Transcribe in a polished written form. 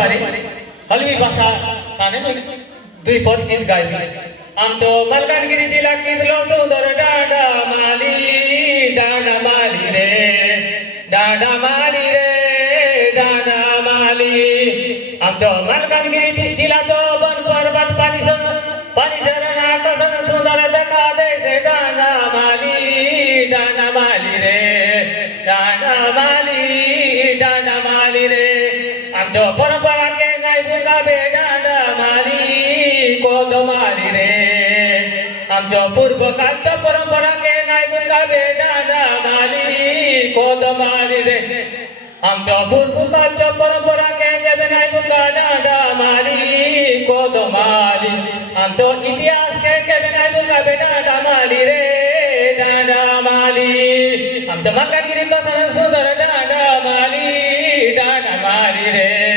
पारे हलवी भाषा खाने दुई पद गीत गायब आमचो मलकानगिरी जिल्हा कितलो सुंदर डांडा माली रे डांडा माली आमचो मलकानगिरी जिल्हा तो वन पर्वत पाणी झरण आकाशन सुंदर देखा देशे डांडा माली रे डांडा माली रे आमचो परंपरा के नाही बुंगाबे डांडा माली कोदमाली रे आमचो पूर्व कालचो परंपरा के नाही बुंगाबे डांडा माली कोदमाली रे आमचो पूर्व कालचो परंपरा के जेबे नाही बुंगा डांडा माली कोदमाली आमचो इतिहास के जेबे नाही बुंगाबे डांडा माली रे डांडा माली आमचो मलकानगिरी कथन सुंदर डांडा माली रे